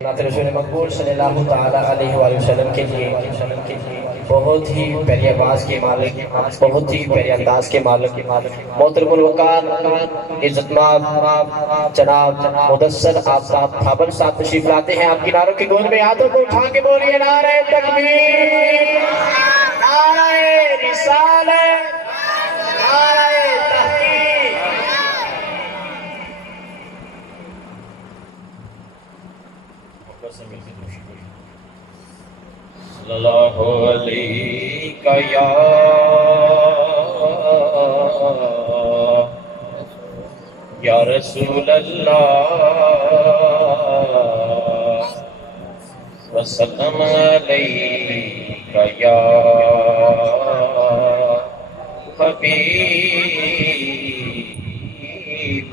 نات رسول مقبول صلی اللہ تعالیٰ علیہ وآلہ وسلم کے لیے بہت ہی پیاری آواز کے مالک، بہت ہی پیاری انداز کے مالک، محترم الوقار عزت مآب جناب مدثر آفتاب تھابر صاحب تشریف لاتے ہیں۔ آپ کی نعروں کی گود میں ہاتھوں کو اٹھا کے بولیے نعرہ تکبیر، نعرہ رسالت، نعرہ تحقیق۔ صلی اللہ علیہ یا رسول اللہ وسلم علیہ یا حبیب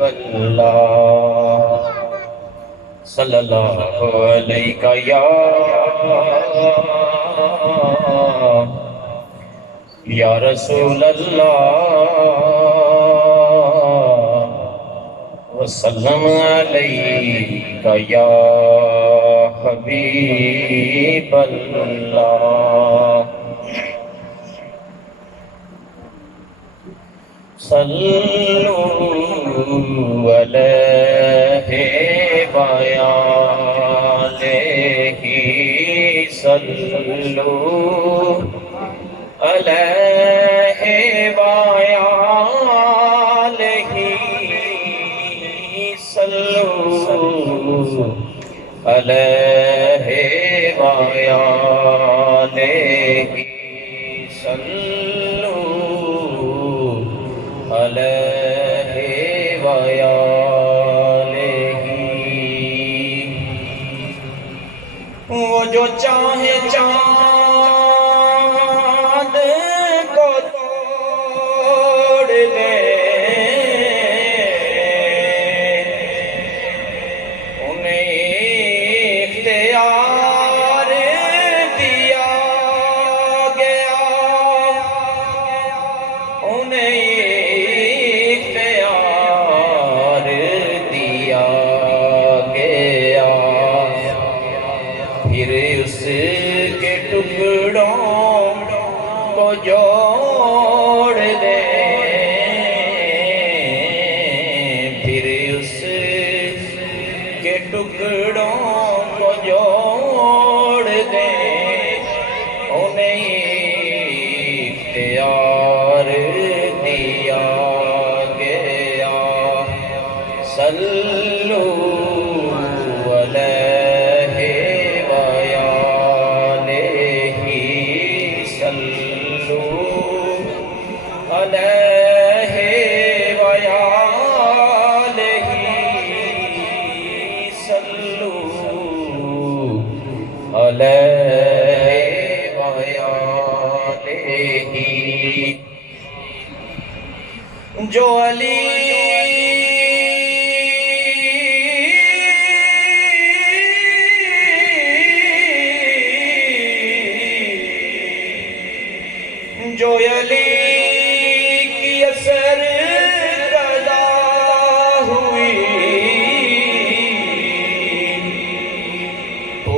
اللہ صلی اللہ علیہ یا رسول اللہ وسلم علیہ یا حبیب اللہ صلو علیہ وآلہ صلو علیہ وآلہ صلو علیہ وآلہ صلو علیہ وآلہ۔ وہ جو چاہے چاند کو توڑ دے، انہیں اختیار دیا گیا، انہیں اختیار دیا گیا، پھر اس کے ٹکڑوں کو جوڑ دے، پھر اس کے ٹکڑوں کو جوڑ دے، انہیں اختیار دیا گیا۔ صلو علیہ وآلہ صلو علیہ وآلہ صلو علیہ وآلہ۔ جو علی جو علی کی اثر پیدا ہوئی، تو